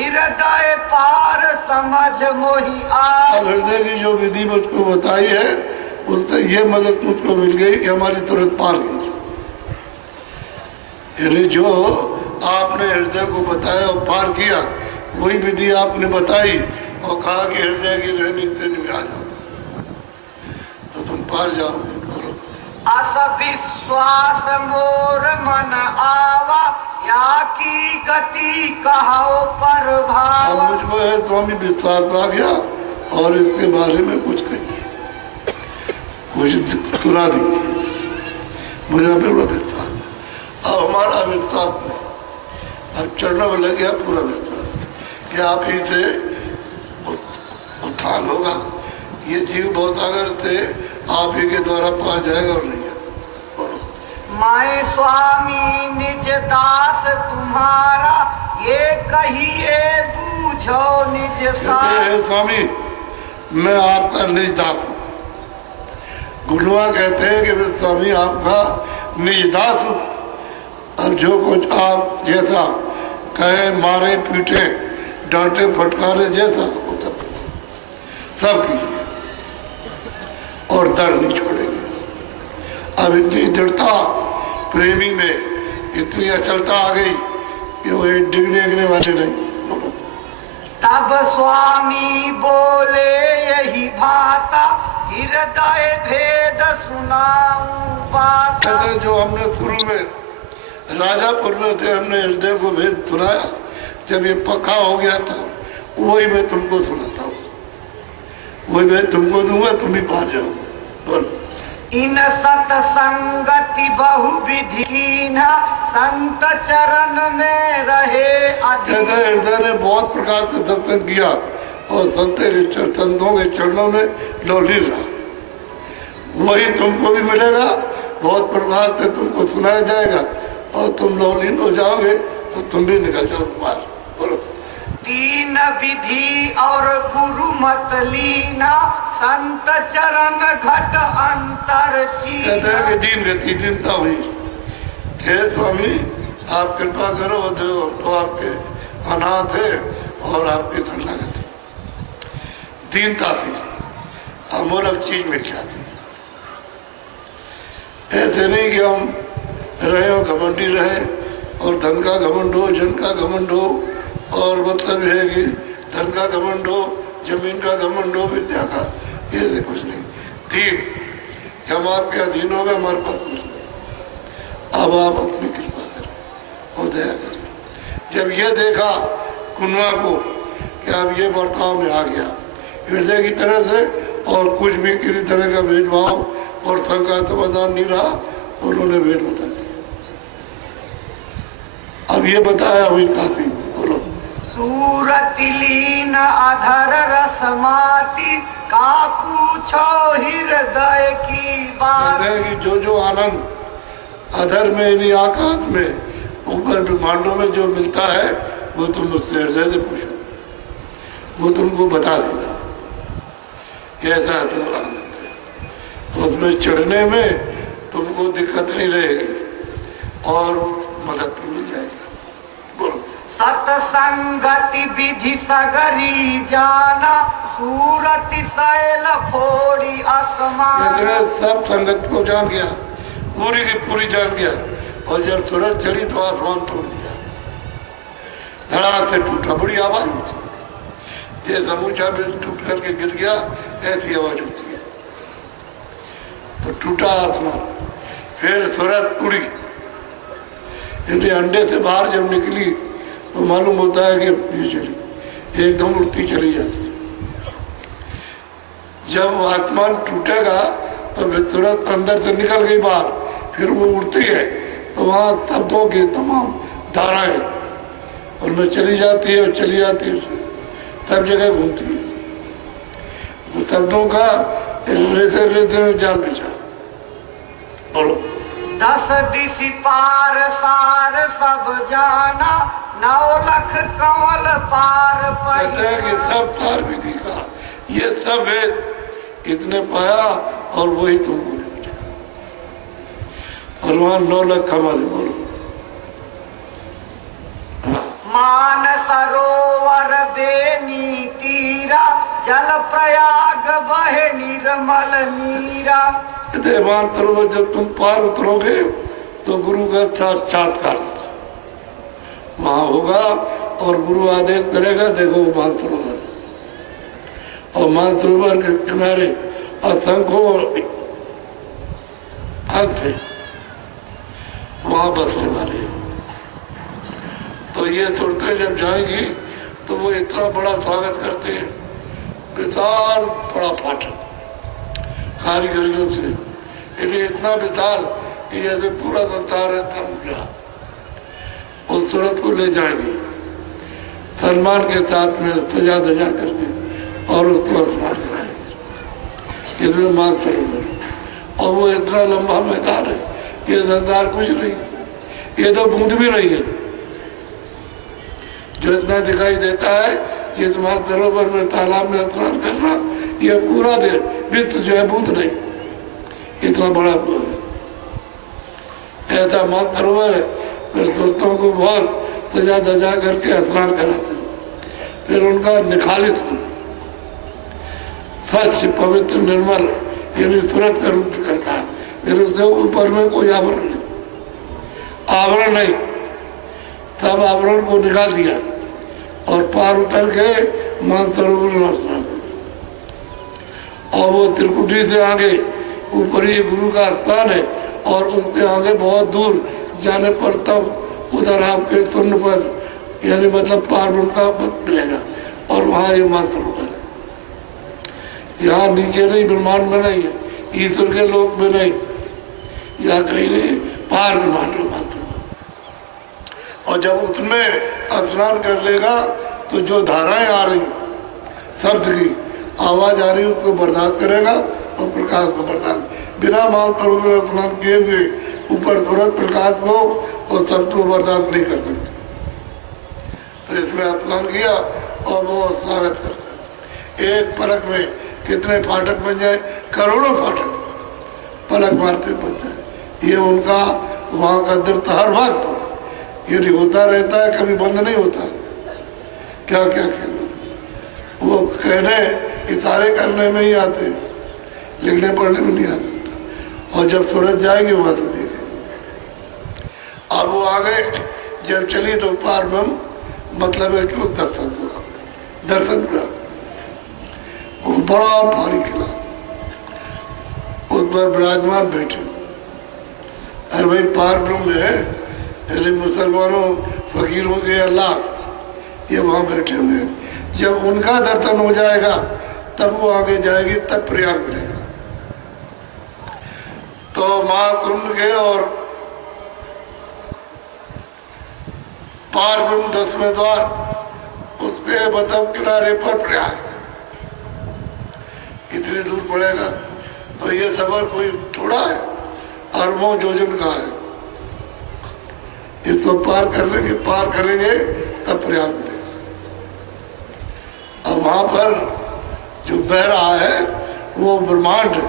हृदय पार समझ मोहि अब हृदय की जो विधि मुझको बताई है उससे ये मदद मुझको मिल गई कि हमारी तुरंत पार गई। यानी जो आपने हृदय को बताया और पार किया, वही विधि आपने बताई और कहा कि हृदय की रहनी देनी में आ जाओ तो तुम पार जाओगे। बोलो। अस विश्वास मोर मन आवा, या की गति कहो पर भाव। अब मुझको है स्वामी विश्वास आ गया और इसके बारे में कुछ कहिए, कुछ सुना दीजिए, मुझे पूरा विश्वास। अब हमारा विश्वास में अब चरणों में लग गया पूरा विश्वास कि आप ही से उत्थान होगा। ये जीव बहुत अगर से आप ही के द्वारा पा जाएगा और नहीं जाएगा। मैं स्वामी निज दास तुम्हारा, ये कहिए बूझो निज सार। स्वामी मैं आपका निज दास हूँ। गुरुआ कहते हैं कि मैं स्वामी आपका निज दास हूँ। अब जो कुछ आप जैसा कहे, मारे पीटे डांटे फटकारे जैसा वो सब कीजिए और डर नहीं छोड़ेंगे। अब इतनी दृढ़ता प्रेमी में, इतनी अचलता आ गई कि वो डिगने वाले नहीं। तब स्वामी बोले यही भाता, हृदय भेद सुनाऊं बात। जो हमने शुरू में राजापुर में थे, हमने हृदय को भेद सुनाया, जब ये पक्का हो गया था वही मैं तुमको सुनाता हूँ, वही मैं तुमको दूंगा, तुम भी पार जाओगे। बोलो। इन सतसंगति बहु विधि कीन्हा, संत चरण में रहे अधीन। हृदय ने बहुत प्रकार से सत्संग किया और संतों के चरणों में लौली रहा, वही तुमको भी मिलेगा। बहुत प्रकार से तुमको सुनाया जाएगा और तुम लौलीन हो जाओगे तो तुम भी निकल जाओगे बाहर। बोलो। तीन विधि और गुरु मत लीना, संत चरण घट अंतर चीना। कहते हैं कि दीन गति दीनता हुई हे स्वामी आप कृपा करो, तो आपके अनाथ है और आपकी शरणागति दीनता थी, अमूलक चीज में क्या थी। ऐसे नहीं कि हम रहे और घमंडी रहे और धन का घमंड हो, जन का घमंड हो, और मतलब है कि धन का घमंड हो, जमीन का घमंड हो, विद्या का, ये कुछ नहीं। दीन कि हम आपके अधीन हो गए, हमारे पास कुछ नहीं। अब आप अपनी कृपा करें और दया करें। जब ये देखा कुनवा को कि अब ये बर्ताव में आ गया हृदय की तरह से और कुछ भी किसी तरह का भेदभाव और शंका समाधान नहीं रहा, उन्होंने भेद बता दिया। अब ये बताया हुई काफी। बोलो। सूरति लीन अधर रसमाती, का पूछो हृदय की बात। कि जो आनंद अधर में यानी आकाश में ऊपर ब्रह्मांडों में जो मिलता है वो तुम मुझसे हृदय से पूछो, वो तुमको बता देगा। कैसा आनंद है, उसमें चढ़ने में तुमको दिक्कत नहीं रहेगी और मदद भी मिल जाएगी। बोलो। सतसंगति विधि सगरी जाना, सूरति शैल फोड़ी आसमान। सब संगत को जान गया, पूरी की पूरी जान गया, और जब सूरज चढ़ी तो आसमान तोड़ दिया, धड़ाक से टूटा, बड़ी आवाज होती है। ये समूचा भी टूट करके गिर गया, ऐसी आवाज होती है। तो टूटा आसमान, फिर सूरज उड़ी, यदि अंडे से बाहर जब निकली तो मालूम होता है कि ये चली, एकदम उड़ती चली जाती है। जब आसमान टूटेगा तो फिर सूरज अंदर से निकल गई बाहर, फिर वो उड़ती है तो वहाँ शब्दों की तमाम धाराएं उनमें चली जाती है और चली जाती है, सब जगह घूमती है। तो शब्दों का रेते में जाल बिछा। बोलो। 10 दिशि पार सार सब जाना, 9 लख कंवल पार कहते हैं कि सब तार विधि का ये सब है, इतने पाया और वही तुमको मिलेगा। और वहां 9 लाख कमा दे। बोलो। मान सरोवर जल प्रयाग बहे निर्मल नीरा। मानसरोवर जब तुम पार उतरोगे तो गुरु का साक्षात्कार वहां होगा और गुरु आदेश करेगा, देखो मानसरोवर, और मानसरोवर के किनारे असंख्यों हंस है वहां बसने वाले हैं। तो ये सुनते जब जाएंगी तो वो इतना बड़ा स्वागत करते हैं, विशाल बड़ा फाटक कारीगरियों से, इन्हें इतना विशाल कि जैसे पूरा संसार है इतना ऊंचा। उस सूरत को ले जाएंगे सम्मान के साथ में सजा धजा करके और उसको स्नान कराएंगे इधर मानसरोवर। और वो इतना लंबा मैदान है, ये संसार कुछ नहीं, ये तो बूंद भी नहीं है। जो इतना दिखाई देता है कि मानसरोवर में तालाब में स्नान करना, ये पूरा दिन वित्त जो है बूंद नहीं, इतना बड़ा ऐसा मानसरोवर है। फिर दोस्तों को बहुत सजा धजा करके स्नान कराते हैं, फिर उनका निखालित स्वच्छ पवित्र निर्मल यानी सूरत का रूप दिखाता है। फिर उसके ऊपर में कोई आवरण नहीं, आवरण नहीं, सब आवरण को निकाल दिया और पार उतर के मानसरोवर में स्नान। और वो त्रिकुटी से आगे ऊपर ही गुरु का स्थान है, और उसके आगे बहुत दूर जाने पर तब उधर आपके तुंड पर यानी मतलब पार उनका पद मिलेगा, और वहाँ ये मानसरोवर है। यहाँ नीचे नहीं, ब्रह्मांड में नहीं है, ईश्वर के लोक में नहीं, यहाँ कहीं नहीं, पार ब्रह्मांड में मानसरोवर। और जब उसमें स्नान कर लेगा तो जो धाराएं आ रही शब्द की आवाज आ रही उसको बर्दाश्त करेगा और प्रकाश को बर्दाश्त, बिना मानसरोवर स्नान किए हुए ऊपर सूरज प्रकाश को और शब्द को बर्दाश्त नहीं कर सकते। तो इसमें स्नान किया और वो स्वागत करता है। एक पलक में कितने फाटक बन जाए, करोड़ों फाटक पलक मारते बन जाए। ये उनका वहाँ का दृष्ट हर वक्त ये होता रहता है, कभी बंद नहीं होता। क्या क्या कहना, वो कहने इशारे करने में ही आते हैं, लिखने पढ़ने में नहीं आता। और जब सूरज जाएगी वहां तो देखेंगे। अब वो आगे जब चली तो पार ब्रह्म मतलब है कि वो दर्शन हुआ, दर्शन हुआ। वो बड़ा भारी किला, उस पर विराजमान बैठे। अरे भाई पार ब्रह्म है, अरे मुसलमानों फकीरों के अल्लाह ये वहां बैठे हुए हैं। जब उनका दर्शन हो जाएगा तब वो आगे जाएगी, तब प्रयाग मिलेगा। तो महाकुंभ के और पार ब्रह्म 10वें द्वार, उसके मतलब किनारे पर प्रयाग इतनी दूर पड़ेगा। तो ये सफर कोई थोड़ा है, अरबों योजन का है। इसको पार करेंगे तब प्रयाग मिलेगा। अब वहां पर जो बह रहा है वो ब्रह्मांड है,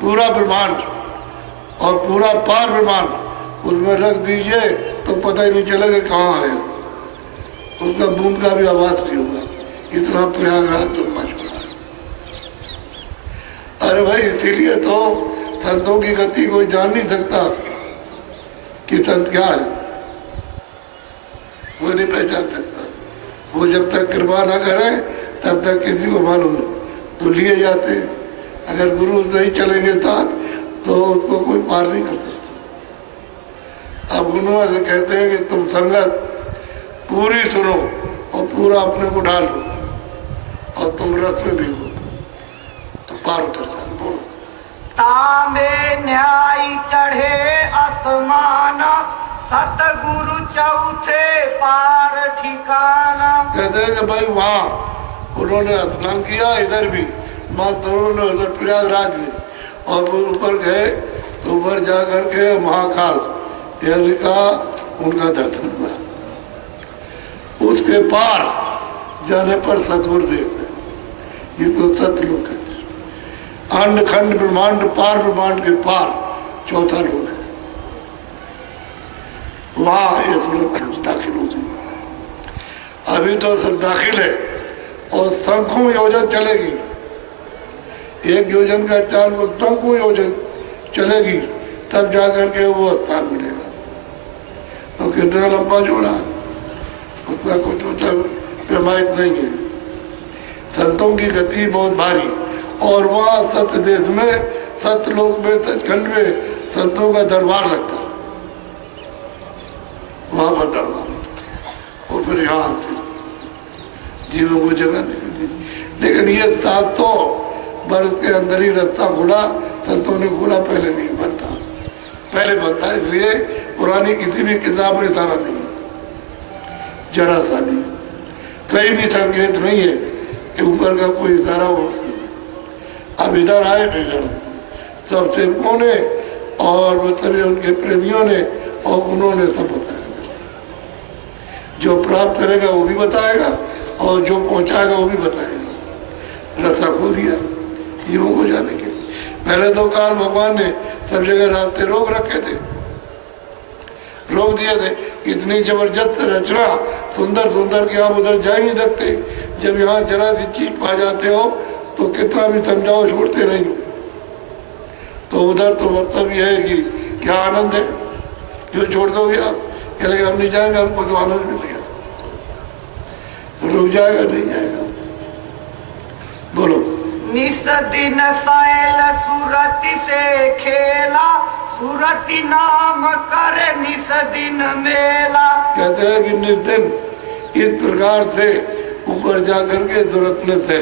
पूरा ब्रह्मांड और पूरा पार ब्रह्मांड उसमें रख दीजिए तो पता ही नहीं चलेगा कहाँ है, उसका बूंद का भी आवाज नहीं होगा, इतना प्रयागराज तो मच पड़ा है। अरे भाई इसीलिए तो संतों की गति कोई जान नहीं सकता कि संत क्या है, वो नहीं पहचान सकता। वो जब तक कृपा ना करें तब तक किसी को मालूम नहीं, तो लिए जाते। अगर गुरु नहीं चलेंगे साथ तो उसको कोई पार नहीं कर सकता। अब गुरुआ से कहते हैं कि तुम संगत पूरी सुनो और पूरा अपने को डालो और तुम रथ में भी हो तो पार उतर जाओ। बोलो। तांबे न्याय चढ़े आसमान, सतगुरु चौथे पार ठिकाना। कहते हैं कि भाई वहाँ उन्होंने स्नान किया, इधर भी मानसरोवर ने, उधर प्रयागराज में, और वो ऊपर गए तो ऊपर जा करके महाकाल यानी का उनका दर्शन हुआ। उसके पार जाने पर सतगुरु देव, ये तो सतलोक है। अंड खंड ब्रह्मांड पार ब्रह्मांड के पार चौथा लोक है, वहां ये सूरत दाखिल होती। अभी तो सब दाखिल है, और शंखों योजन चलेगी। 1 योजन का 4 शंखों योजन चलेगी, तब जाकर के वो स्थान मिलेगा। तो कितना लंबा जोड़ा उसका कुछ मतलब पैमाइश नहीं है। संतों की गति बहुत भारी, और वहाँ सत्य देश में, सत्यलोक में, सचखंड में संतों का दरबार लगता, वहां पर दरबार लगता, और फिर यहाँ आते जीवों को जगह नहीं दी। लेकिन ये 700 वर्ष के अंदर ही रास्ता खुला, संतों ने खोला, पहले नहीं बनता। पहले बनता है, इसलिए पुरानी किसी भी किताब में सारा नहीं, जरा सा नहीं, कहीं भी संकेत नहीं है कि ऊपर का कोई इशारा हो। अब इधर आए इधर सब सेवकों ने और मतलब उनके प्रेमियों ने, और उन्होंने सब बताया। जो प्राप्त करेगा वो भी बताएगा, और जो पहुंचाएगा वो भी बताएगा। रास्ता खोल दिया जीवों को जाने के लिए। पहले तो काल भगवान ने सब जगह रास्ते रोक रखे थे, रोक दिए थे। इतनी जबरदस्त रचना, सुंदर सुंदर कि आप उधर जा ही नहीं सकते। जब यहाँ जरा सी चीज पा जाते हो तो कितना भी समझाओ छोड़ते नहीं हो। तो उधर तो मतलब यह है कि क्या आनंद है, जो छोड़ दोगे आप, कह लगे हम नहीं जाएंगे, हमको तो आनंद मिल गया। रुक जाएगा, नहीं जाएगा। बोलो। निस दिन सैल सुरति से खेला, सुरति नाम करे निस दिन मेला। कहते हैं कि निस दिन इस प्रकार से ऊपर जाकर के तुरंत में थे।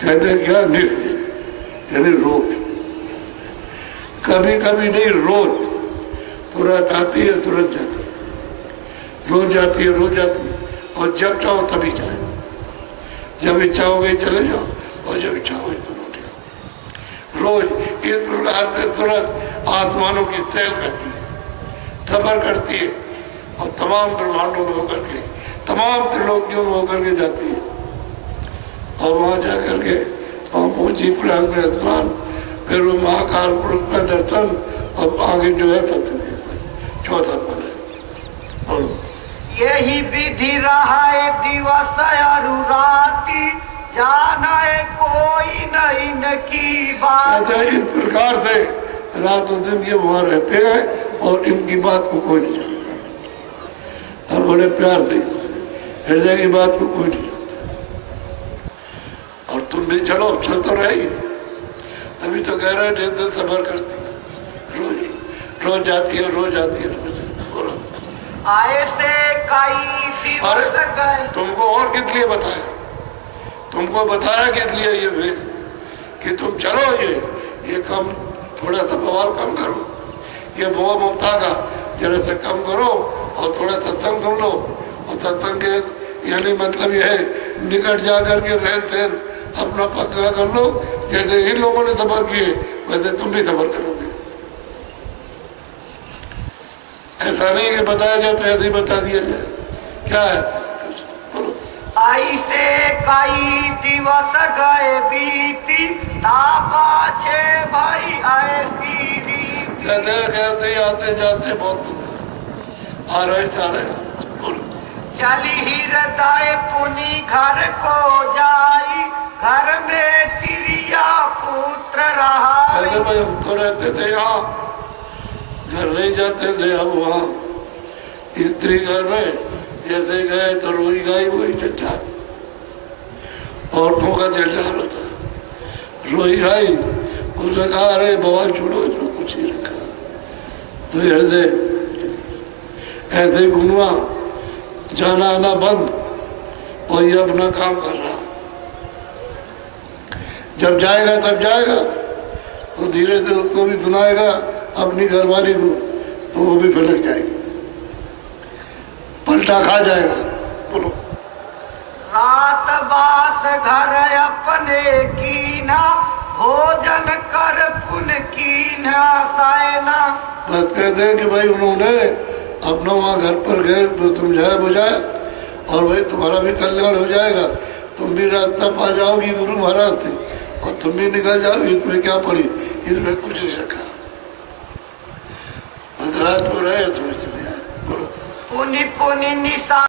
कहते हैं क्या निस दिन यानी रोज, कभी कभी नहीं, रोज। तुरंत आती है, तुरंत जाती है, रोज जाती है, रोज जाती है। और जब चाहो तभी जाए, जब इच्छा हो गई चले जाओ, और जब इच्छा हो गई तो लौट जाओ। रोज इस प्रकार से तुरंत आत्मानों की तैल करती है, सफर करती है, और तमाम ब्रह्मांडों में होकर के, तमाम त्रिलोकियों में होकर के जाती है। और वहां जाकर के वहां पहुंची प्रयाग में स्नान, फिर वो महाकाल पुरुष का दर्शन, और आगे जो है सत्यदेव 14 पद है। और यही विधि रहा दिवस अरु राति, जाना कोई नहीं न की बात। इस प्रकार से रात और दिन ये वहां रहते हैं, और इनकी बात को कोई नहीं जानता। अब बड़े प्यार से हृदय की बात को कोई नहीं जानता। और तुम भी चलो, चल तो रहे, अभी तो कह रहे हैं दिन सफर करती है, रोज रोज जाती है, रोज आती है, रोज आती है। बोलो। आए से कई दिवस गए। तुमको और किस लिए बताया? तुमको बताया किस लिए ये भेद कि तुम चलो, ये कम, थोड़ा सा बवाल कम करो, ये मोह ममता का जरा सा कम करो, और थोड़ा सत्संग सुन लो। और सत्संग के यानी मतलब ये है निकट जा करके रहन सहन अपना पक्का कर लो। जैसे इन लोगों ने सफर किए वैसे तुम भी सफर करोगे। ऐसा नहीं कि बताया जाए तो ऐसे ही बता दिया जाए, क्या है? बोलो। ऐसे कई दिवस गए बीती, तापा छे भाई ऐसी रीति। कहते आते जाते बहुत आ रहे जा रहे। बोलो। चली हृदय पुनि घर को जाई, घर में तिरिया पुत्र रहा। कहते भाई हम तो रहते थे यहाँ, घर नहीं जाते थे। अब वहाँ स्त्री घर में जैसे गए तो रोई गाई वही चट्टार, औरतों का जलजार होता, रोई गाई। उसने कहा अरे बवाल छोड़ो, जो कुछ ही रखा। तो हृदय ऐसे घुमा, जाना आना बंद, और ये अपना काम कर रहा। जब जाएगा तब जाएगा, तो धीरे धीरे उसको भी सुनाएगा अपनी घरवाली को, तो वो भी भटक जाएगी, पलटा खा जाएगा। बोलो। रात बास घर अपने कीना, भोजन कर पुन कीना सायना। बात कहते हैं कि भाई उन्होंने अपना वहाँ घर पर गए तो समझाया बुझाया, और भाई तुम्हारा भी कल्याण हो जाएगा, तुम भी रास्ता पा जाओगी गुरु महाराज से, और तुम भी निकल जाओगी। इसमें क्या पड़ी, इसमें कुछ नहीं रखा। रात को रहे तुम्हें चले आए। बोलो। पुनि पुनि निशा